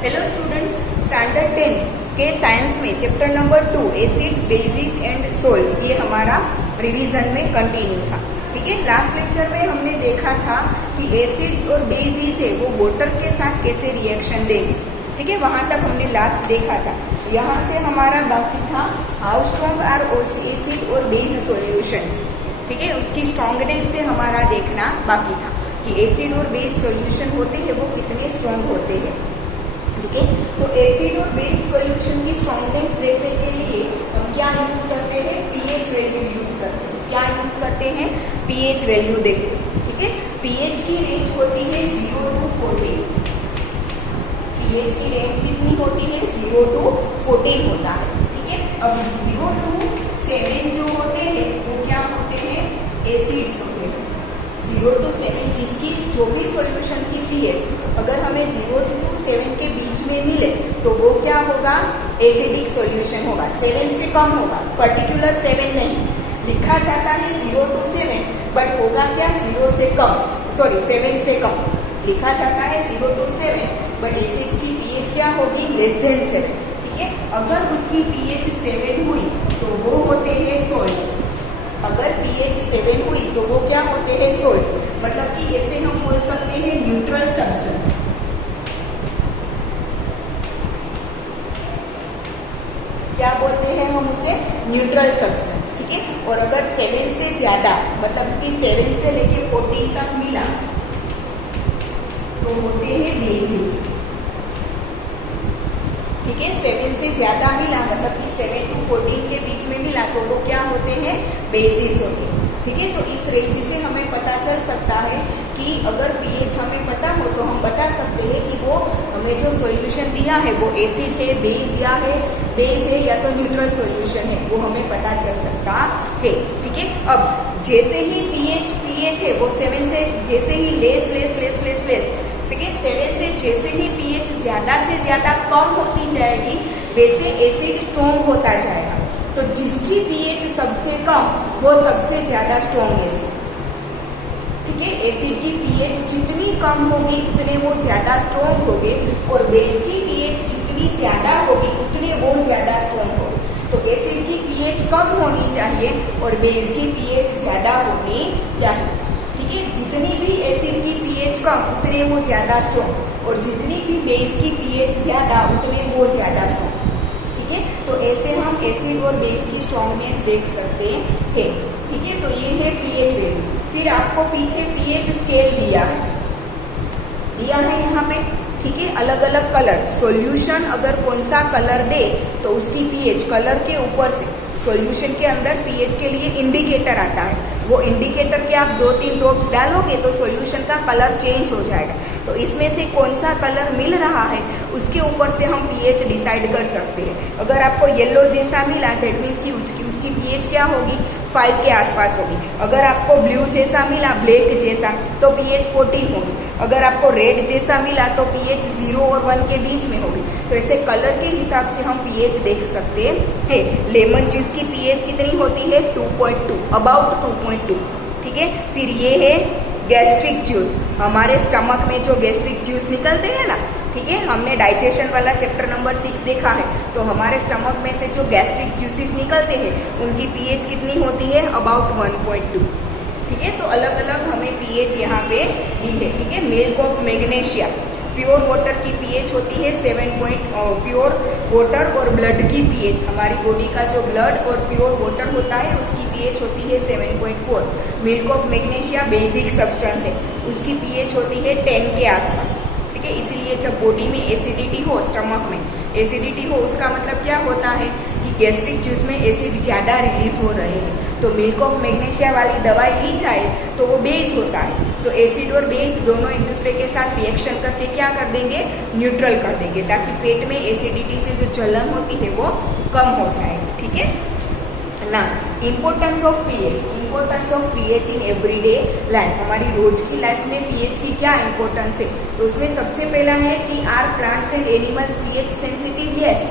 Hello students, standard 10 के science में chapter number 2 acids, basis and salts, ये हमारा रिवीजन में कंटिन्यू था। ठीक है, लास्ट लेक्चर में हमने देखा था कि एसिड्स और बेसिस है वो वाटर के साथ कैसे रिएक्शन देंगे। ठीक है, वहां तक हमने लास्ट देखा था। यहाँ से हमारा बाकी था हाउ स्ट्रॉन्ग आर एसिड और बेस सॉल्यूशंस। ठीक है, उसकी स्ट्रॉन्गनेस से हमारा देखना बाकी था कि एसिड और बेस सॉल्यूशन होते हैं वो कितने स्ट्रॉन्ग होते हैं। ठीक है, तो एसिड और बेस सॉल्यूशन की स्ट्रॉन्गनेस देखने के लिए हम क्या यूज करते हैं? पीएच वैल्यू यूज करते हैं। क्या यूज करते हैं? पीएच वैल्यू देखते हैं। ठीक है, पीएच की रेंज होती है 0 to 14। पीएच की रेंज कितनी होती है? 0 to 14 होता है। ठीक है, अब 0 to 7 जो होते हैं वो क्या होते हैं? एसिड्स होते हैं। 0 to 7 जिसकी जो भी सॉल्यूशन की पीएच अगर हमें 0 to 7 के बीच में मिले तो वो क्या होगा? एसिडिक सॉल्यूशन होगा। 7 से कम होगा, पर्टिकुलर 7 नहीं लिखा जाता है 0 to 7, बट होगा क्या? 0 से कम, सॉरी 7 से कम लिखा जाता है 0 to 7, बट एसिड्स की पीएच क्या होगी? Less than 7। ठीक है, अगर उसकी पीएच 7 हुई तो वो होते हैं सोल्ट्स। अगर पीएच 7 हुई तो वो क्या होते हैं? सोल्ट। मतलब कि ऐसे हम बोल सकते हैं न्यूट्रल सब्सटेंस। क्या बोलते हैं हम उसे? Neutral substance. ठीक है, और अगर 7 से ज्यादा मतलब कि 7 से लेके 14 तक मिला तो होते हैं बेसिस। ठीक है, 7 से ज्यादा मिला मतलब कि 7 to 14 के बीच में मिला तो वो क्या होते हैं? बेसिस होते हैं। ठीक है, तो इस रेंज से हमें पता चल सकता है कि अगर पीएच हमें पता हो तो हम बता सकते हैं कि वो हमें जो सॉल्यूशन दिया है वो एसिड है, बेस है या तो न्यूट्रल सॉल्यूशन है, वो हमें पता चल सकता है। ठीक है, अब जैसे ही पीएच है वो 7 से जैसे ही लेस ठीक है, 7 से जैसे ही पीएच ज्यादा से ज्यादा कम होती जाएगी वैसे एसिड स्ट्रॉन्ग होता जाएगा। तो जिसकी पीएच सबसे कम वो सबसे ज्यादा स्ट्रॉन्ग एसिड। ठीक है, एसिड की पीएच जितनी कम होगी उतने वो ज्यादा स्ट्रॉन्ग होंगे और बेस की पीएच जितनी ज्यादा होगी उतने वो ज्यादा स्ट्रॉन्ग होंगे। तो एसिड की पीएच कम होनी चाहिए और बेस की पीएच ज्यादा होनी चाहिए। ठीक है, जितनी भी एसिड की पीएच कम उतने वो ज्यादा स्ट्रॉन्ग और जितनी भी बेस की पीएच ज्यादा उतने वो ज्यादा स्ट्रॉन्ग। ठीक है, तो ऐसे हम एसिड और बेस की स्ट्रॉन्गनेस देख सकते हैं। ठीक है, तो ये है पीएच वैल्यू। फिर आपको पीछे पीएच स्केल दिया है यहाँ पे। ठीक है, अलग अलग कलर सॉल्यूशन अगर कौन सा कलर दे तो उसकी पीएच कलर के ऊपर से सॉल्यूशन के अंदर पीएच के लिए इंडिकेटर आता है। वो इंडिकेटर के आप 2-3 डॉट्स डालोगे तो सॉल्यूशन का कलर चेंज हो जाएगा। तो इसमें से कौन सा कलर मिल रहा है उसके ऊपर से हम पीएच डिसाइड कर सकते हैं। अगर आपको येलो जैसा मिला दैट मीन्स की उसकी पीएच क्या होगी? 5 के आसपास होगी। अगर आपको ब्लू जैसा मिला, ब्लैक जैसा, तो पीएच 14 होगी। अगर आपको रेड जैसा मिला तो पीएच 0 और 1 के बीच में होगी। तो ऐसे कलर के हिसाब से हम पीएच देख सकते हैं। लेमन जूस की पीएच कितनी होती है? 2.2, अबाउट 2.2। ठीक है, फिर ये है गैस्ट्रिक जूस। हमारे स्टमक में जो गैस्ट्रिक जूस निकलते हैं ना, ठीक है, हमने डाइजेशन वाला चैप्टर नंबर 6 देखा है। तो हमारे स्टमक में से जो गैस्ट्रिक जूसेस निकलते हैं उनकी पीएच कितनी होती है? अबाउट 1.2। ठीक है, तो अलग अलग हमें पीएच यहाँ पे दी है। ठीक है, milk of magnesia, pure water की पीएच होती है 7. प्योर वाटर और ब्लड की पीएच, हमारी बॉडी का जो ब्लड और प्योर वाटर होता है उसकी पीएच होती है 7.4। Milk of magnesia basic substance है, उसकी पीएच होती है 10 के आसपास। ठीक है, इसीलिए जब बॉडी में एसिडिटी हो, स्टमक में एसिडिटी हो, उसका मतलब क्या होता है कि गैस्ट्रिक जूस में एसिड ज्यादा रिलीज हो रहे हैं। तो मिल्क ऑफ मैग्नीशिया वाली दवाई ली जाए तो वो बेस होता है। तो एसिड और बेस दोनों एक दूसरे के साथ रिएक्शन करके क्या कर देंगे? न्यूट्रल कर देंगे, ताकि पेट में एसिडिटी से जो जलन होती है वो कम हो जाएगी। ठीक है ना, importance of pH in everyday life. हमारी रोज की लाइफ में पीएच की क्या इम्पोर्टेंस है? तो उसमें सबसे पहला है कि are plants and animals pH sensitive? Yes.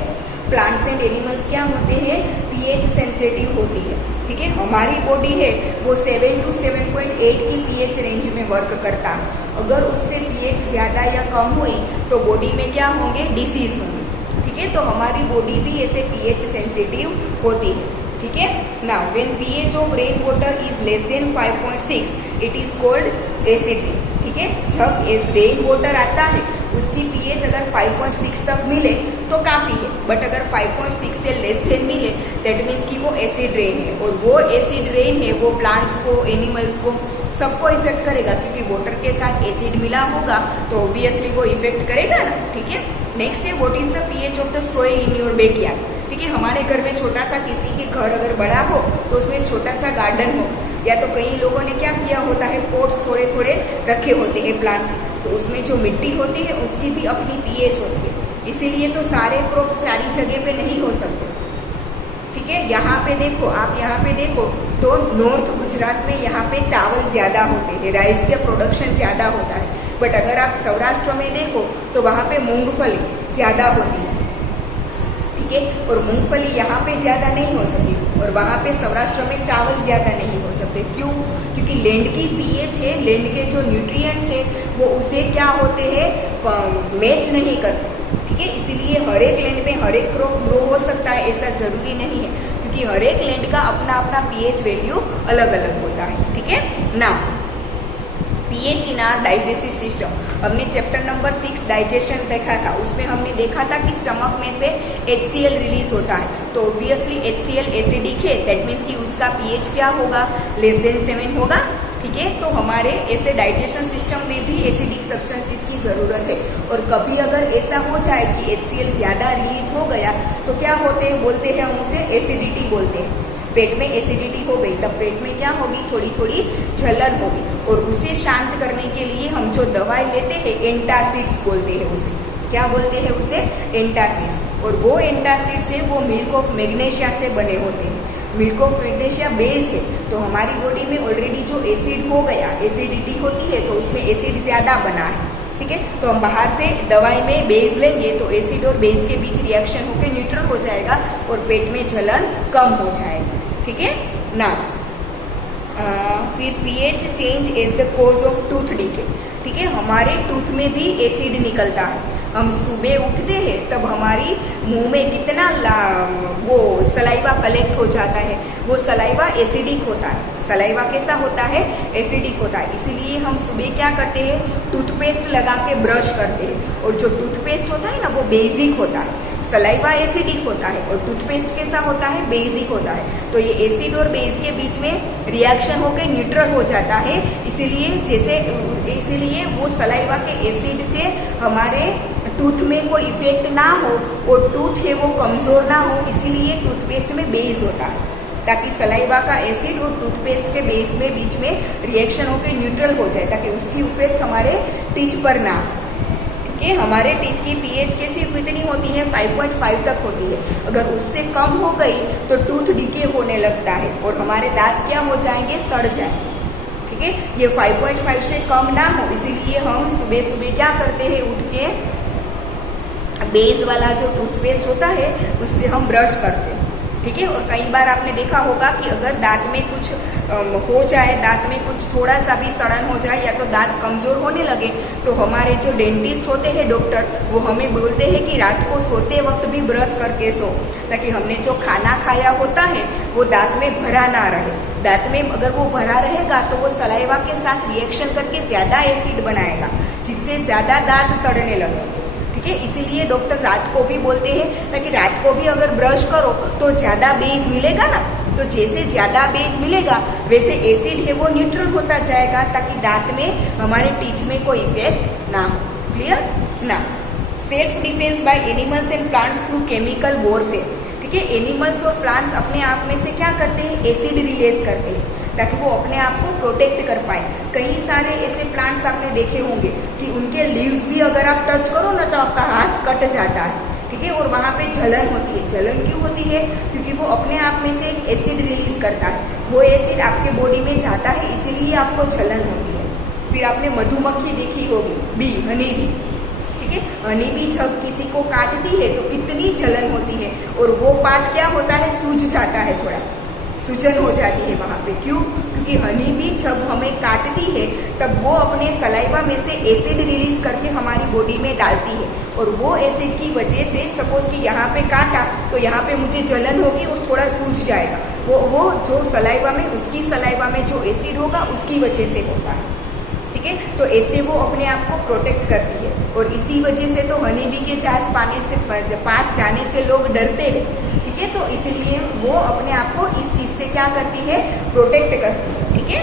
Plants and animals क्या होते हैं, पीएच सेंसिटिव होती है। ठीक है, हमारी बॉडी है वो 7 to 7.8 की पीएच रेंज में वर्क करता है। अगर उससे पीएच ज्यादा या कम हुई तो बॉडी में क्या होंगे, डिसीज होंगे। ठीक है, तो हमारी बॉडी भी ऐसे पीएच सेंसिटिव होती है। ठीक है, now when pH of rain water is less than 5.6 it is called acid. ठीक है, जब रेन वाटर आता है उसकी पीएच अगर 5.6 तक मिले तो काफी है, बट अगर 5.6 से लेस देन मिले दैट मीन्स कि वो एसिड रेन है। और वो एसिड रेन है वो प्लांट्स को, एनिमल्स को, सबको इफेक्ट करेगा, क्योंकि वाटर के साथ एसिड मिला होगा तो ऑब्वियसली वो इफेक्ट करेगा ना। ठीक है, नेक्स्ट है what is the pH of the soil in your backyard. ठीक है, हमारे घर में छोटा सा, किसी के घर अगर बड़ा हो तो उसमें छोटा सा गार्डन हो, या तो कई लोगों ने क्या किया होता है, पोट्स थोड़े थोड़े रखे होते हैं प्लांट्स, तो उसमें जो मिट्टी होती है उसकी भी अपनी पीएच होती है। इसीलिए तो सारे क्रॉप सारी जगह पे नहीं हो सकते। ठीक है, यहाँ पे देखो, आप यहाँ पे देखो तो नॉर्थ गुजरात में यहाँ पे चावल ज्यादा होते हैं, राइस का प्रोडक्शन ज्यादा होता है। बट अगर आप सौराष्ट्र में देखो तो वहाँ पे मूंगफली ज्यादा होती है। ठीक है, और मूंगफली यहाँ पे ज्यादा नहीं हो सकती, और वहाँ पे सौराष्ट्र में चावल ज्यादा नहीं हो सकते। क्यों? क्योंकि लैंड की पीएच है, लैंड के जो न्यूट्रिएंट्स है वो उसे क्या होते हैं, मैच नहीं करते। ठीक है, इसीलिए हर एक लैंड में हर एक क्रॉप ग्रो हो सकता है ऐसा जरूरी नहीं है, क्योंकि हर एक लैंड का अपना अपना पीएच वैल्यू अलग अलग होता है। ठीक है, now pH in our digestive system, हमने चैप्टर नंबर 6 डाइजेशन देखा था, उसमें हमने देखा था कि स्टमक में से HCl रिलीज होता है, तो ऑब्वियसली HCl एसिडिक है, दैट मीन्स कि उसका पीएच क्या होगा, लेस देन 7 होगा। ठीक है, तो हमारे ऐसे डाइजेशन सिस्टम में भी एसिडिक सब्सटेंसेस की जरूरत है। और कभी अगर ऐसा हो जाए कि HCl ज्यादा रिलीज हो गया तो क्या होते हैं, बोलते हैं हम उसे एसिडिटी बोलते हैं। पेट में एसिडिटी हो गई तब पेट में क्या होगी, थोड़ी थोड़ी जलन होगी, और उसे शांत करने के लिए हम जो दवाई लेते हैं एंटासिड्स बोलते हैं उसे। क्या बोलते हैं उसे, एंटासिड्स। और वो एंटासिड्स है वो मिल्क ऑफ मैग्नीशिया से बने होते हैं। मिल्क ऑफ मैग्नीशिया बेस है, तो हमारी बॉडी में ऑलरेडी जो एसिड हो गया, एसिडिटी होती है तो उसमें एसिड ज्यादा बना है। ठीक है, तो हम बाहर से दवाई में बेस लेंगे तो एसिड और बेस के बीच रिएक्शन होकर न्यूट्रल हो जाएगा और पेट में जलन कम हो जाएगी। ठीक है ना, फिर pH change is the cause of tooth decay. ठीक है, हमारे टूथ में भी एसिड निकलता है। हम सुबह उठते हैं तब हमारी मुंह में कितना वो सलाइवा कलेक्ट हो जाता है, वो सलाइवा एसिडिक होता है। सलाइवा कैसा होता है, एसिडिक होता है। इसीलिए हम सुबह क्या करते हैं, टूथपेस्ट लगा के ब्रश करते हैं, और जो टूथपेस्ट होता है ना वो बेसिक होता है। सलाइवा एसिडिक होता है और टूथपेस्ट कैसा होता है, बेसिक होता है। तो ये एसिड और बेस के बीच में रिएक्शन होकर न्यूट्रल हो जाता है। इसीलिए वो सलाइवा के एसिड से हमारे टूथ में कोई इफेक्ट ना हो और टूथ है वो कमजोर ना हो, इसीलिए टूथपेस्ट में बेस होता है, ताकि सलाइवा का एसिड और टूथपेस्ट के बेस में बीच में रिएक्शन होकर न्यूट्रल हो जाए, ताकि उसकी इफेक्ट हमारे टीथ पर ना हो। कि हमारे टीथ की पीएच कैसी कितनी होती है, 5.5 तक होती है। अगर उससे कम हो गई तो टूथ डीके होने लगता है और हमारे दांत क्या हो जाएंगे, सड़ जाएंगे। ठीक है, ये 5.5 से कम ना हो, इसीलिए हम सुबह सुबह क्या करते हैं, उठ के बेस वाला जो टूथपेस्ट होता है उससे हम ब्रश करते हैं। ठीक है, और कई बार आपने देखा होगा कि अगर दांत में कुछ हो जाए, दांत में कुछ थोड़ा सा भी सड़न हो जाए या तो दांत कमजोर होने लगे, तो हमारे जो डेंटिस्ट होते हैं, डॉक्टर, वो हमें बोलते हैं कि रात को सोते वक्त भी ब्रश करके सो, ताकि हमने जो खाना खाया होता है वो दांत में भरा ना रहे। दांत में अगर वो भरा रहेगा तो वो सलाइवा के साथ रिएक्शन करके ज्यादा एसिड बनाएगा, जिससे ज्यादा दांत सड़ने लगेंगे। ठीक है, इसीलिए डॉक्टर रात को भी बोलते हैं, ताकि रात को भी अगर ब्रश करो तो ज्यादा बेस मिलेगा ना, तो जैसे ज्यादा बेस मिलेगा वैसे एसिड है वो न्यूट्रल होता जाएगा, ताकि दांत में हमारे टीथ में कोई इफेक्ट ना हो। क्लियर ना, self defence by animals and plants through chemical warfare. ठीक है, एनिमल्स और प्लांट्स अपने आप में से क्या करते हैं, एसिड रिलीज करते हैं, ताकि वो अपने आप को प्रोटेक्ट कर पाए। कई सारे ऐसे प्लांट्स आपने देखे होंगे कि उनके लीव्स भी अगर आप टच करो ना तो आपका हाथ कट जाता है। ठीक है, और वहां पे जलन होती है। जलन क्यों होती है, क्योंकि वो अपने आप में से एसिड रिलीज करता है, वो एसिड आपके बॉडी में जाता है, इसीलिए आपको जलन होती है। फिर आपने मधुमक्खी देखी होगी, बी, हनी बी। ठीक है, हनी भी जब किसी को काटती है तो कितनी जलन होती है, और वो पार्ट क्या होता है, सूज जाता है, थोड़ा सूजन हो जाती है वहां पे। क्यों? क्योंकि हनी भी जब हमें काटती है तब वो अपने सलाइवा में से एसिड रिलीज करके हमारी बॉडी में डालती है, और वो एसिड की वजह से सपोज कि यहाँ पे काटा तो यहाँ पे मुझे जलन होगी और थोड़ा सूज जाएगा, वो जो सलाइवा में, उसकी सलाइवा में जो एसिड होगा उसकी वजह से होता है। ठीक है, तो ऐसे वो अपने आप को प्रोटेक्ट करती है, और इसी वजह से तो हनी बी के पास जाने से लोग डरते हैं। ठीक है, तो इसीलिए वो अपने आप को इस चीज से क्या करती है, प्रोटेक्ट करती है। ठीक है,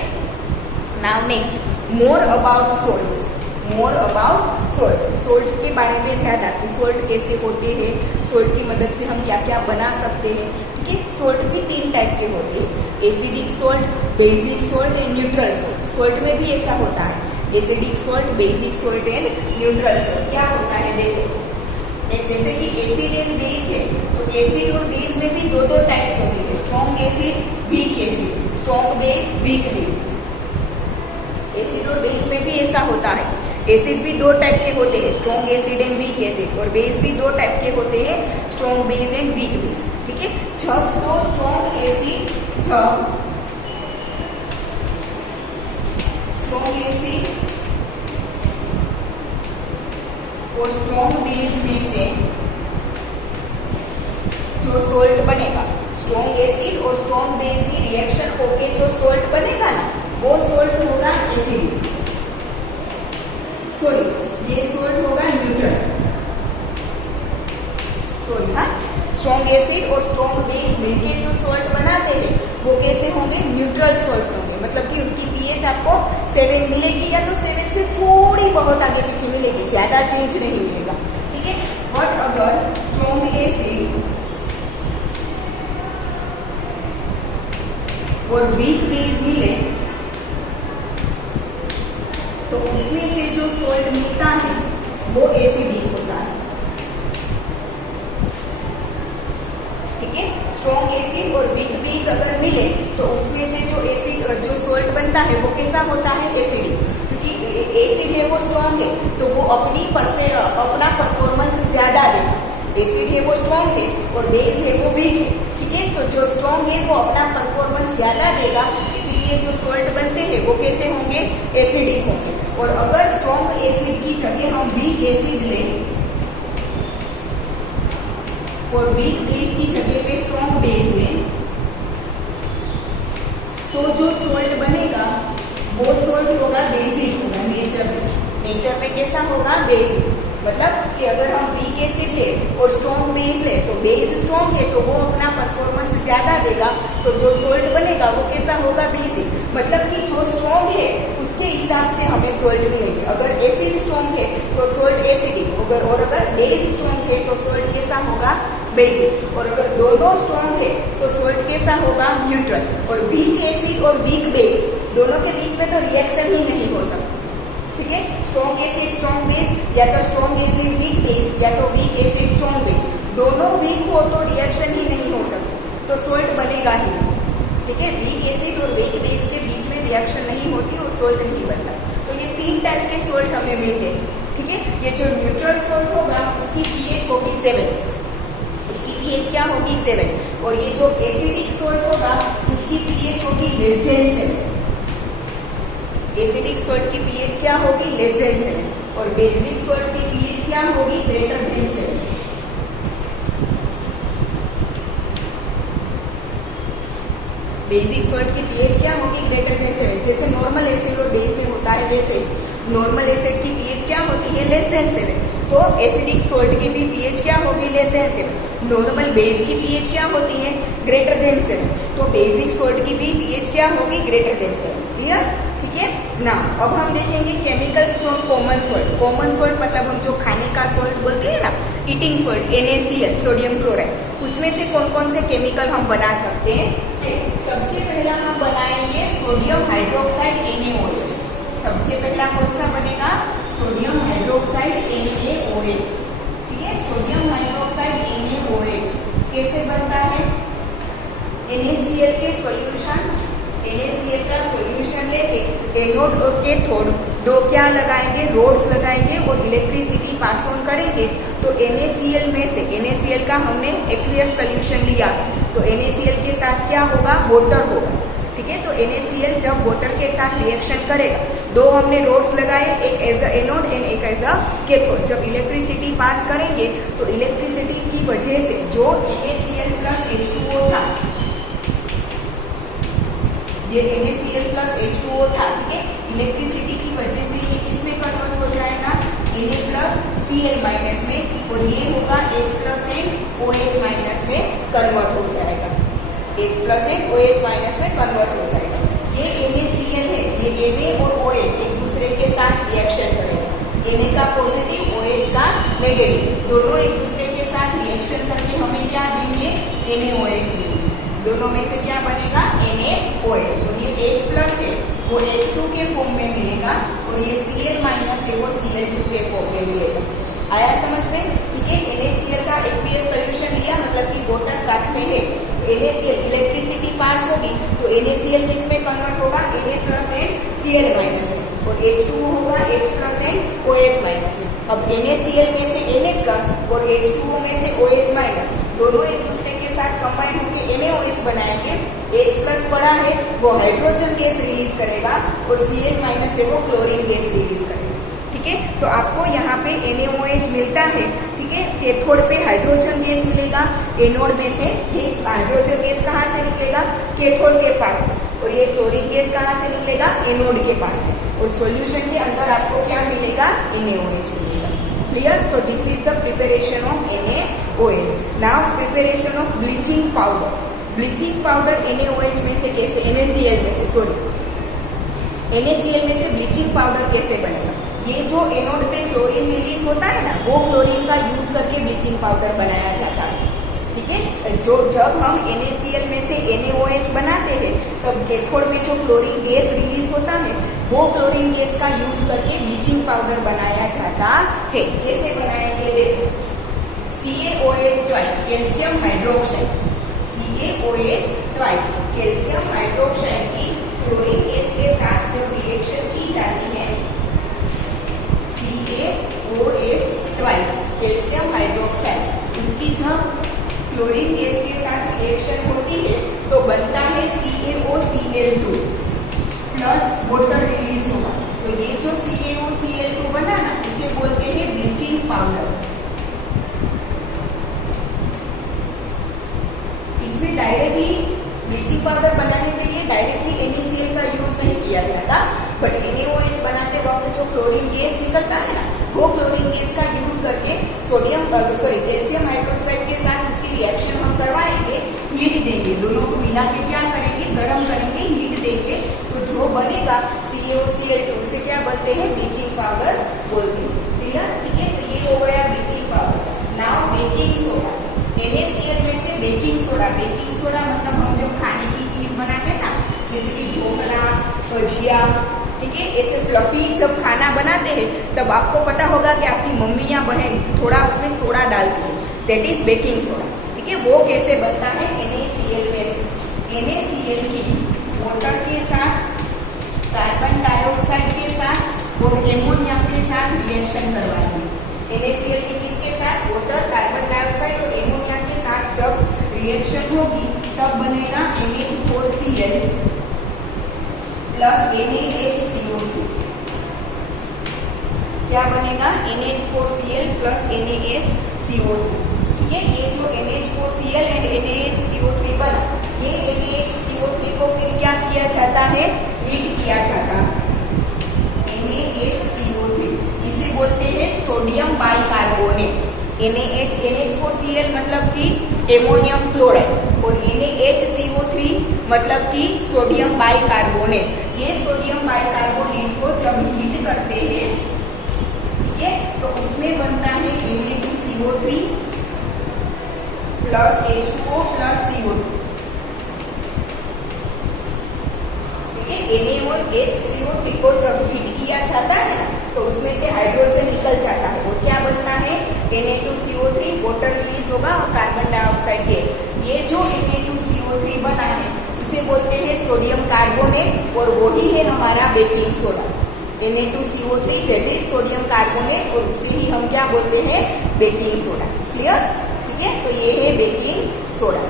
now next, more about salts. More about salt, salt के बारे में ज्यादा, सोल्ट कैसे होते हैं, सोल्ट की मदद से हम क्या क्या बना सकते हैं। ठीक है, सोल्ट भी 3 टाइप के होते हैं, acidic salt, basic salt and neutral salt. Salt में भी ऐसा होता है, acidic salt, basic salt and neutral salt. क्या होता है देखो, जैसे कि एसिड एंड बेस है, तो एसिड और बेस में भी 2 टाइप्स होते हैं, strong acid, weak acid, strong base, weak base. Acid और बेस में भी ऐसा होता है, एसिड भी 2 टाइप के होते हैं, strong acid and weak acid, और बेस भी 2 टाइप के होते हैं, strong base and weak base. ठीक है, जब तो स्ट्रॉन्ग एसिड, और स्ट्रॉन्ग बेस में से जो सोल्ट बनेगा, स्ट्रॉन्ग एसिड और स्ट्रॉन्ग बेस की रिएक्शन होके जो सोल्ट बनेगा ना, वो सोल्ट होगा एसिडिक, सॉरी ये सोल्ट होगा न्यूट्रल, सॉरी हाँ, स्ट्रॉन्ग एसिड और स्ट्रॉन्ग बेस मिलके जो सोल्ट बनाते हैं वो कैसे होंगे, न्यूट्रल सोल्ट्स होंगे। मतलब कि उनकी पीएच आपको 7 मिलेगी, या तो 7 से थोड़ी बहुत आगे पीछे मिलेगी, ज्यादा चेंज नहीं मिलेगा। ठीक है, और अगर स्ट्रॉन्ग एसिड और वीक बेस मिले तो उसमें से जो सोल्ट मिलता है वो एसिडिक होता है। ठीक है, स्ट्रॉन्ग एसिड और वीक बेस अगर मिले तो उसमें से जो एसिड जो सोल्ट बनता है वो कैसा होता है, एसिडिक। क्योंकि एसिड है वो स्ट्रॉन्ग है तो वो अपना परफॉर्मेंस ज्यादा देगा, एसिड है वो स्ट्रॉन्ग है और बेस है वो वीक है। ठीक है, तो जो स्ट्रॉन्ग है वो अपना परफॉर्मेंस ज्यादा देगा, इसलिए जो सोल्ट बनते हैं वो कैसे होंगे, एसिडिक होंगे। और अगर स्ट्रॉन्ग एसिड की जगह हम वीक एसिड लें और वीक बेस की जगह पे स्ट्रॉन्ग बेस लें तो जो सोल्ट बनेगा वो सोल्ट होगा बेसिक होगा, नेचर में कैसा होगा, बेसिक। मतलब कि अगर हम वीक एसिड ले और स्ट्रॉन्ग बेस ले तो बेस स्ट्रॉन्ग है तो वो अपना परफॉर्मेंस ज्यादा देगा, तो जो सोल्ट बनेगा वो कैसा होगा, बेसिक। मतलब कि जो स्ट्रॉन्ग है उसके हिसाब से हमें सोल्ट मिलेंगे। अगर एसिड स्ट्रॉन्ग है तो सोल्ट एसिडिक, और अगर बेस स्ट्रॉन्ग है तो सोल्ट कैसा होगा, बेसिक। और अगर दोनों स्ट्रॉन्ग है तो सोल्ट कैसा होगा, न्यूट्रल। और वीक एसिड और वीक बेस दोनों के बीच में तो रिएक्शन ही नहीं हो सकती। ठीक है, स्ट्रॉन्ग एसिड स्ट्रॉन्ग बेस, या तो स्ट्रॉन्ग एसिड वीक बेस, या तो वीक एसिड स्ट्रॉन्ग बेस, दोनों वीक हो तो रिएक्शन ही नहीं हो सकती, तो सोल्ट बनेगा ही नहीं। ठीक है, वीक एसिड और वीक बेस के बीच में रिएक्शन नहीं होती और सोल्ट नहीं बनता। तो ये 3 टाइप के सोल्ट हमें मिलते हैं। ठीक है, ये जो न्यूट्रल सोल्ट होगा उसकी पीएच होगी 7, उसकी पीएच क्या होगी, 7। और ये जो एसिडिक सोल्ट होगा उसकी पीएच होगी लेस देन 7। एसिडिक सोल्ट की पीएच क्या होगी, लेस देन 7, और बेसिक सोल्ट की पीएच क्या होगी, ग्रेटर देन 7। बेसिक सोल्ट की पीएच क्या होगी, ग्रेटर देन 7। जैसे नॉर्मल एसिड और बेस में होता है वैसे नॉर्मल एसिड की पीएच क्या होती है, लेस देन 7, तो एसिडिक सोल्ट की भी पीएच क्या होगी, लेस देन 7। नॉर्मल बेस की पीएच क्या होती है, ग्रेटर देन 7, तो बेसिक सोल्ट की भी पीएच क्या होगी, ग्रेटर देन 7। क्लियर? ठीक है ना, अब हम देखेंगे chemicals from common salt. Common salt मतलब हम जो खाने का सोल्ट बोलते हैं ना, eating salt, NaCl, sodium chloride, उसमें से कौन कौन से केमिकल हम बना सकते हैं। सबसे पहला हम बनाएंगे सोडियम हाइड्रोक्साइड NaOH। सबसे पहला कौन सा बनेगा, सोडियम हाइड्रोक्साइड NaOH। ठीक है, सोडियम हाइड्रोक्साइड NaOH कैसे बनता है, NaCl के सॉल्यूशन, NaCl का सॉल्यूशन लेके एनोड और कैथोड दो क्या लगाएंगे, रोड्स लगाएंगे और इलेक्ट्रिसिटी पास ऑन करेंगे। तो NaCl में से, NaCl का हमने एक्वियस सोल्यूशन लिया है, तो NaCl के साथ क्या होगा, वाटर होगा। ठीक है, तो NaCl जब वाटर के साथ रिएक्शन करेगा, दो हमने रोड्स लगाए, एक एज अ एनोड एंड एक एज अ कैथोड। जब इलेक्ट्रिसिटी पास करेंगे तो इलेक्ट्रिसिटी की वजह से जो NaCl प्लस H2O था, ये NaCl प्लस H2O था, ठीक है, इलेक्ट्रिसिटी की वजह से ये किसमें कन्वर्ट हो जाएगा, Na प्लस Cl माइनस में, और ये होगा H plus N OH minus में कन्वर्ट हो जाएगा। H plus N OH minus में कन्वर्ट हो जाएगा। ये NaCl है, ये Na और OH एक दूसरे के साथ रिएक्शन करेगा। Na का पॉजिटिव, OH का नेगेटिव, दोनों एक दूसरे के साथ रिएक्शन करके हमें क्या देंगे, NaOH देंगे। दोनों में से क्या बनेगा, NaOH, और ये H प्लस है वो H2 के फॉर्म में मिलेगा, और ये Cl माइनस है वो Cl2 के फॉर्म में मिलेगा। आया समझ में? ठीक है, NaCl का एक्वियस सोल्यूशन लिया, मतलब कि वाटर साथ में है, तो NaCl इलेक्ट्रिसिटी पास होगी तो NaCl किस में कन्वर्ट होगा, Na plus and Cl minus में, और H2O होगा H plus and OH minus में। अब NaCl में से Na प्लस और H2O में से OH माइनस, दोनों एक दूसरे के साथ कंबाइन होकर NaOH बनाएंगे। H प्लस बड़ा है वो हाइड्रोजन गैस रिलीज करेगा, और Cl माइनस है वो क्लोरीन गैस रिलीज करेगा। ठीक है, तो आपको यहाँ पे NaOH मिलता है, ठीक है, कैथोड पे हाइड्रोजन गैस मिलेगा, एनोड में से ये हाइड्रोजन गैस कहाँ से निकलेगा, कैथोड के पास से, और ये क्लोरीन गैस कहाँ से निकलेगा, एनोड के पास से, और सॉल्यूशन के अंदर आपको क्या मिलेगा, NaOH मिलेगा। क्लियर? तो this is the preparation of NaOH। Now preparation of bleaching powder. Bleaching powder NaOH में से कैसे, NaCl में से, सॉरी, NaCl में से ब्लीचिंग पाउडर कैसे बनेगा, ये जो एनोड पे क्लोरीन रिलीज होता है ना, वो क्लोरीन का यूज करके ब्लीचिंग पाउडर बनाया जाता है। ठीक है, जो जब हम NaCl में से NaOH बनाते हैं, तब कैथोड में जो क्लोरीन गैस रिलीज होता है, वो क्लोरीन गैस का यूज करके ब्लीचिंग पाउडर बनाया जाता है। कैसे बनाएंगे, देखो, CaOH twice calcium hydroxide, CaOH twice calcium hydroxide की क्लोरीन गैस के साथ जब रिएक्शन की जाती है, CaOH ट्वाइस कैल्शियम हाइड्रोक्साइड, उसकी जब क्लोरीन गैस के साथ रिएक्शन होती है तो बनता है CaOCl2 प्लस वाटर रिलीज होगा। तो ये जो CaOCl2 बना ना, इसे बोलते हैं ब्लीचिंग पाउडर। इसमें डायरेक्टली ब्लीचिंग पाउडर बनाने के लिए डायरेक्टली NaCl का यूज नहीं किया जाता, बट NaOH बनाते वक्त जो क्लोरीन गैस निकलता है ना, वो क्लोरीन गैस का यूज करके कैल्शियम हाइड्रोक्साइड के साथ उसकी रिएक्शन हम करवाएंगे, हीट देंगे, दोनों को मिला के क्या करेंगे, गर्म करेंगे, हीट देंगे, तो जो बनेगा CaOCl2 से क्या बोलते हैं, ब्लीचिंग पाउडर बोलते हैं। क्लियर? ठीक है, तो ये हो गया bleaching powder. Now baking soda, NaCl में से बेकिंग सोडा, बेकिंग सोडा मतलब हम जब खाने की चीज बनाते हैं ना, जैसे कि ढोकला, भजिया, ठीक है, ऐसे फ्लफी जब खाना बनाते हैं, तब आपको पता होगा कि आपकी मम्मी या बहन थोड़ा उसमें सोडा डालती है, दैट इज बेकिंग सोडा। ठीक है, वो कैसे बनता है, NaCl में से NaCl की वाटर के साथ, कार्बन डाइऑक्साइड के साथ और एमोनिया के साथ रिएक्शन करवाएंगे। NaCl की किसके साथ, वाटर, कार्बन डाइऑक्साइड और एमोनिया के साथ जब रिएक्शन होगी तब बनेगा NH4Cl प्लस NaHCO2। क्या बनेगा, NH4Cl प्लस NaHCO2। ठीक है, ये जो NH4Cl एंड NaHCO3 बना, ये NaHCO3 को फिर क्या किया जाता है, हीट किया जाता है। NaHCO3 इसे बोलते हैं सोडियम बाइकार्बोनेट। NH4Cl मतलब कि एमोनियम क्लोराइड, और NaHCO3 मतलब कि सोडियम बाइकार्बोनेट। ये सोडियम बाइकार्बोनेट को जब हीट करते हैं, ठीक है, तो उसमें बनता है Na2CO3 plus H2O plus CO2। ठीक है, Na और HCO3 को जब हीट किया जाता है ना, तो उसमें से हाइड्रोजन निकल जाता है, और क्या बनता है, Na2CO3, वाटर रिलीज होगा और कार्बन डाइऑक्साइड गैस। ये जो Na2CO3 बना है उसे बोलते हैं सोडियम कार्बोनेट, और वही है हमारा baking soda. Na2CO3 that is sodium carbonate, और उसे ही हम क्या बोलते हैं, बेकिंग सोडा। क्लियर? ठीक है, तो ये है बेकिंग सोडा।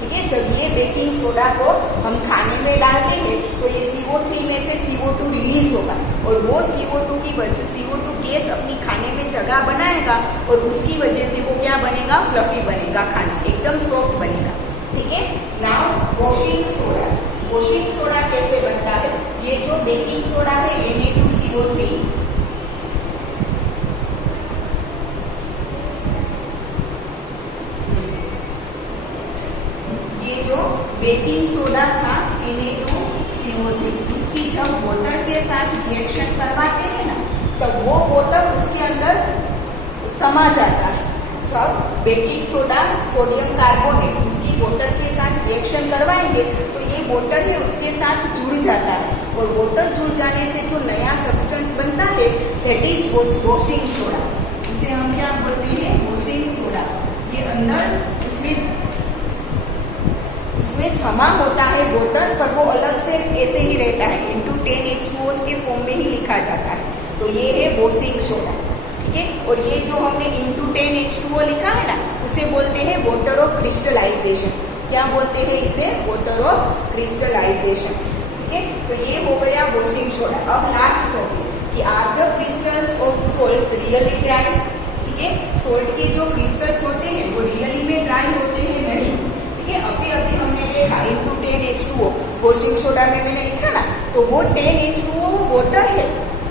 ठीक है, जब ये बेकिंग सोडा को हम खाने में डालते हैं तो ये CO3 में से CO2 रिलीज होगा, और वो CO2 की वजह से CO2 गैस अपनी खाने में जगह बनाएगा, और उसकी वजह से वो क्या बनेगा, फ्लफी बनेगा, खाना एकदम सॉफ्ट बनेगा। ठीक है, now washing soda. Washing soda कैसे बनता है? ये जो बेकिंग सोडा है Na2CO3, ये जो बेकिंग सोडा था Na2CO3, उसकी जब वाटर के साथ रिएक्शन करवाते हैं ना, तब वो वाटर उसके अंदर समा जाता है। जब बेकिंग सोडा सोडियम कार्बोनेट उसकी वाटर के साथ रिएक्शन करवाएंगे तो ये वाटर है उसके साथ जुड़ जाता है, और वाटर जुड़ जाने से जो नया सब्सटेंस बनता है दैट इज वॉशिंग सोडा। उसे हम क्या बोलते हैं, वॉशिंग सोडा। ये अंदर उसमें जमा होता है वाटर, पर वो अलग से ऐसे ही रहता है, into 10H2O के फॉर्म में ही लिखा जाता है। तो ये है वॉशिंग सोडा। ठीक है, और ये जो हमने into 10H2O लिखा है ना, उसे बोलते हैं वाटर ऑफ क्रिस्टलाइजेशन। क्या बोलते हैं इसे, वाटर ऑफ क्रिस्टलाइजेशन। ठीक है, तो ये हो गया वॉशिंग सोडा। अब लास्ट टॉपिक कि are the crystals of salts really dry. ठीक है, सॉल्ट के जो क्रिस्टल्स होते हैं वो रियली में ड्राई होते हैं नहीं। ठीक है, अभी हमने देखा into 10H2O वॉशिंग सोडा में मैंने लिखा ना, तो वो 10H2O वाटर है,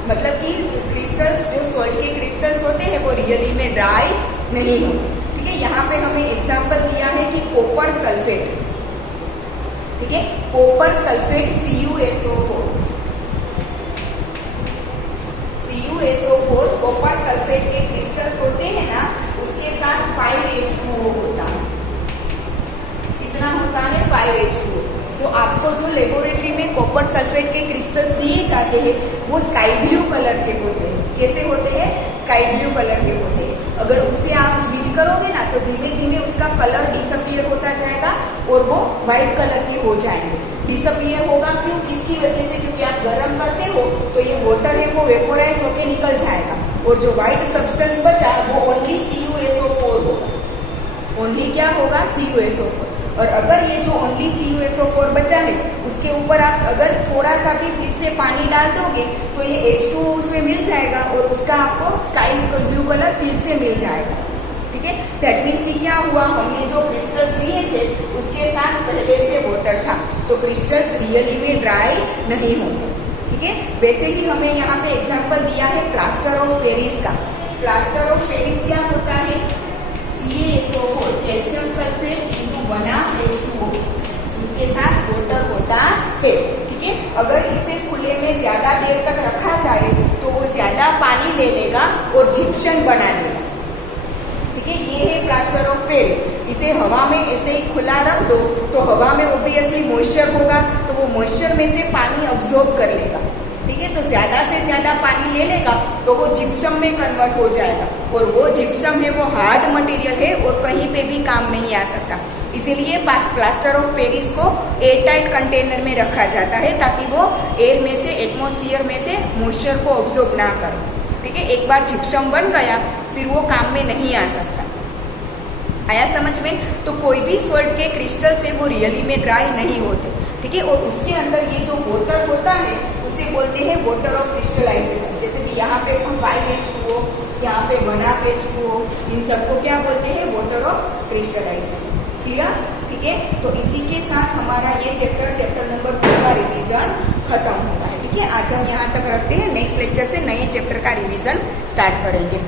मतलब कि क्रिस्टल्स जो सॉल्ट के क्रिस्टल्स होते हैं वो रियली में ड्राई नहीं होते। ठीक है, यहाँ पे हमें एग्जांपल दिया है कि कॉपर सल्फेट। ठीक है, copper sulphate CuSO4 copper sulphate के क्रिस्टल्स होते हैं ना, उसके साथ 5H2O होता है। कितना होता है, 5H2O। तो आपको जो लेबोरेटरी में कॉपर सल्फेट के क्रिस्टल दिए जाते हैं वो स्काई ब्लू कलर के होते हैं। कैसे होते हैं, स्काई ब्लू कलर के होते हैं। अगर उसे आप हीट करोगे ना तो धीमे धीमे उसका कलर डिसअपियर होता जाएगा और वो व्हाइट कलर के हो जाएंगे। डिसअपियर होगा क्यों, किसकी वजह से, क्योंकि आप गर्म करते हो तो ये वाटर है वो वेपोराइज होके निकल जाएगा, और जो व्हाइट सब्सटेंस बचा वो ओनली CuSO4 होगा। ओनली क्या होगा, CuSO4। और अगर ये जो ओनली CuSO4 बचा है उसके ऊपर आप अगर थोड़ा सा भी फिर से पानी डाल दोगे तो ये H2O उसमें मिल जाएगा, और उसका आपको स्काई ब्लू कलर फिर से मिल जाएगा। ठीक है, दैट मीन्स कि क्या हुआ, हमने जो क्रिस्टल्स लिए थे उसके साथ पहले से वाटर था, तो क्रिस्टल्स रियली में ड्राई नहीं होंगे। ठीक है, वैसे ही हमें यहाँ पे एग्जाम्पल दिया है प्लास्टर ऑफ पेरिस का। प्लास्टर ऑफ पेरिस क्या होता है, CaSO4 calcium sulphate into 1H2O, उसके साथ वाटर होता है। ठीक है, अगर इसे खुले में ज्यादा देर तक रखा जाए तो वो ज्यादा पानी ले लेगा और जिप्सम बना लेगा। ठीक है, ये है प्लास्टर ऑफ पेरिस। इसे हवा में ऐसे ही खुला रख दो तो हवा में ऑब्वियसली मॉइस्चर होगा, तो वो मॉइस्चर में से पानी अब्सॉर्ब कर लेगा। ठीक है, तो ज्यादा से ज्यादा पानी ले लेगा तो वो जिप्सम में कन्वर्ट हो जाएगा, और वो जिप्सम है वो हार्ड मटेरियल है और कहीं पे भी काम नहीं आ सकता। इसीलिए प्लास्टर ऑफ पेरिस को एयर टाइट कंटेनर में रखा जाता है ताकि वो एयर में से, एटमॉस्फेयर में से मॉइस्चर को ऑब्जॉर्ब ना करे। ठीक है, एक बार जिप्सम बन गया फिर वो काम में नहीं आ सकता। आया समझ में? तो कोई भी सॉल्ट के क्रिस्टल से वो रियली में ड्राई नहीं होते। ठीक है, और उसके अंदर ये जो वाटर होता है उसे बोलते हैं वाटर ऑफ क्रिस्टलाइजेशन। जैसे कि यहाँ पे 5H2O, यहाँ पे 1H2O, इन सबको क्या बोलते हैं, वाटर ऑफ क्रिस्टलाइजेशन। क्लियर? ठीक है, तो इसी के साथ हमारा ये चैप्टर नंबर 2 का रिवीजन खत्म होता है। ठीक है, आज हम यहाँ तक रखते हैं, नेक्स्ट लेक्चर से नए चैप्टर का रिवीजन स्टार्ट करेंगे।